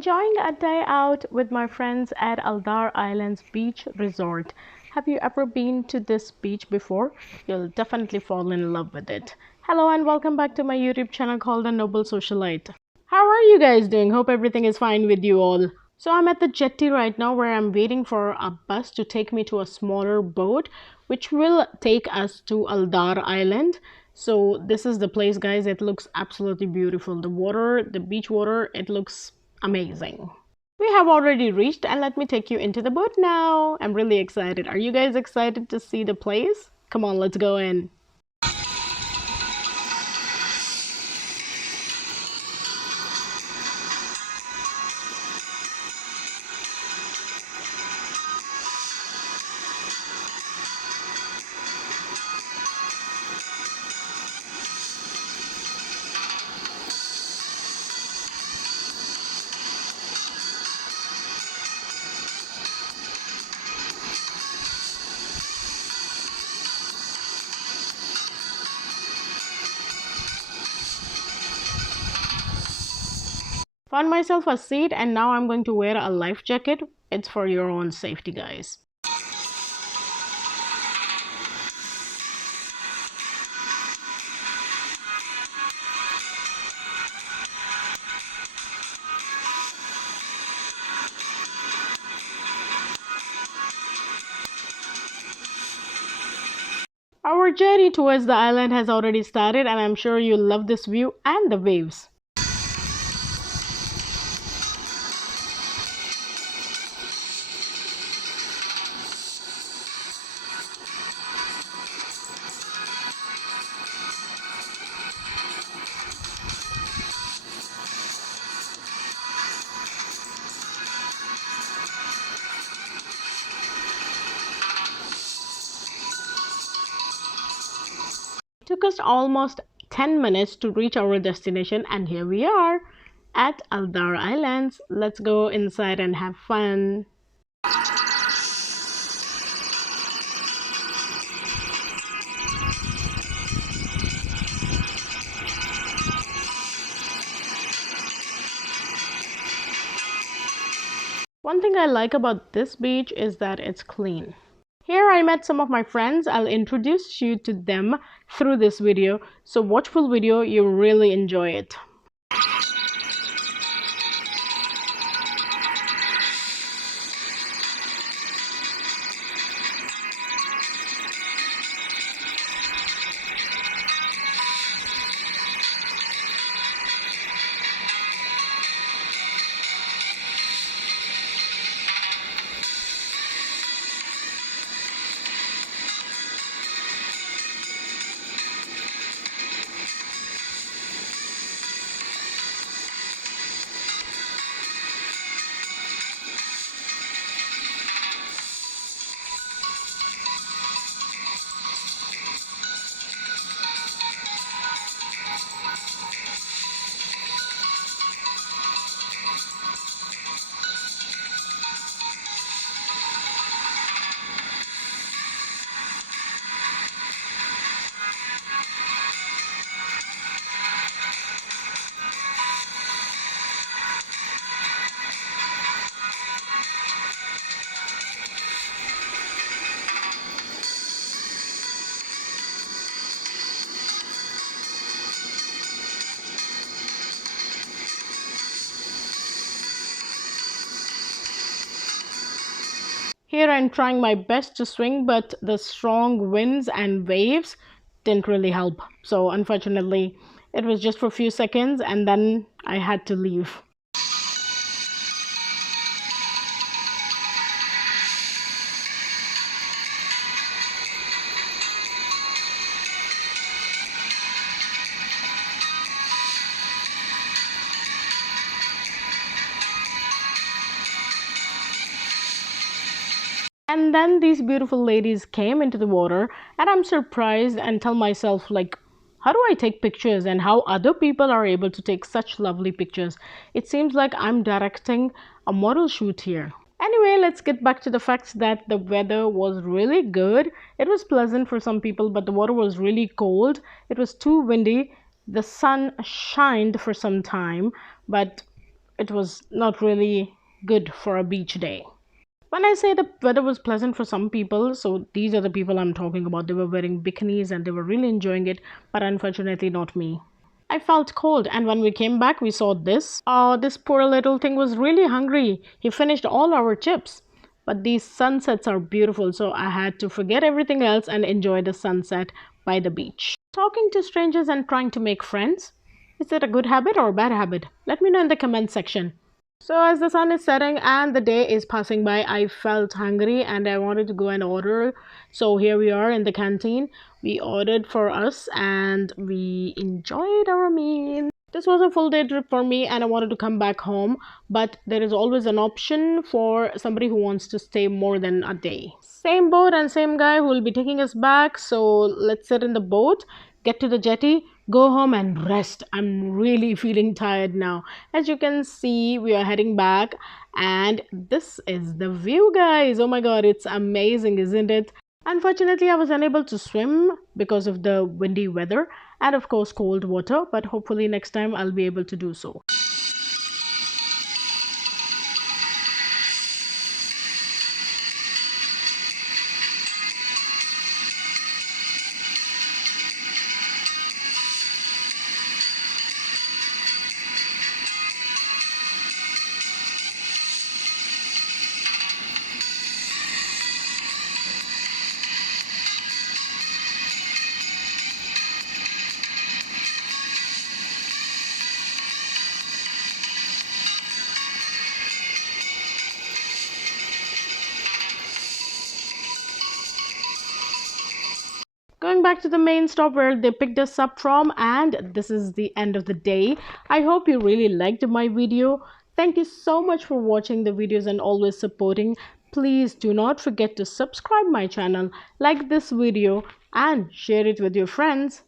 Enjoying a day out with my friends at Aldar Islands Beach Resort. Have you ever been to this beach before? You'll definitely fall in love with it. Hello and welcome back to my YouTube channel called The Noble Socialite. How are you guys doing? Hope everything is fine with you all. So I'm at the jetty right now where I'm waiting for a bus to take me to a smaller boat which will take us to Aldar Island. So this is the place, guys. It looks absolutely beautiful. The water, the beach water, it looks amazing. We have already reached and let me take you into the boat now. I'm really excited. Are you guys excited to see the place? Come on, let's go in. Found myself a seat and now I'm going to wear a life jacket. It's for your own safety, guys. Our journey towards the island has already started and I'm sure you'll love this view and the waves. Took us almost 10 minutes to reach our destination and here we are at Aldar Islands. Let's go inside and have fun. One thing I like about this beach is that it's clean. Here I met some of my friends. I'll introduce you to them through this video. So watch full video, you'll really enjoy it. Here I'm trying my best to swing, but the strong winds and waves didn't really help. So unfortunately, it was just for a few seconds and then I had to leave. And then these beautiful ladies came into the water and I'm surprised and tell myself like, how do I take pictures and how other people are able to take such lovely pictures? It seems like I'm directing a model shoot here. Anyway, let's get back to the facts that the weather was really good. It was pleasant for some people, but the water was really cold. It was too windy. The sun shined for some time, but it was not really good for a beach day. When I say the weather was pleasant for some people, so these are the people I'm talking about. They were wearing bikinis and they were really enjoying it, but unfortunately not me. I felt cold, and when we came back, we saw this. Oh, this poor little thing was really hungry. He finished all our chips. But these sunsets are beautiful, so I had to forget everything else and enjoy the sunset by the beach. Talking to strangers and trying to make friends? Is it a good habit or a bad habit? Let me know in the comment section. So, as the sun is setting and the day is passing by, I felt hungry and I wanted to go and order. So, here we are in the canteen. We ordered for us and we enjoyed our meal. This was a full day trip for me and I wanted to come back home, but there is always an option for somebody who wants to stay more than a day. Same boat and same guy who will be taking us back. So, let's sit in the boat, get to the jetty, go home and rest. I'm really feeling tired now. As you can see, we are heading back and this is the view, guys. Oh my god, it's amazing, isn't it? Unfortunately, I was unable to swim because of the windy weather and of course cold water, but hopefully next time I'll be able to do so. Going back to the main stop where they picked us up from, and this is the end of the day. I hope you really liked my video. Thank you so much for watching the videos and always supporting. Please do not forget to subscribe my channel, like this video and share it with your friends.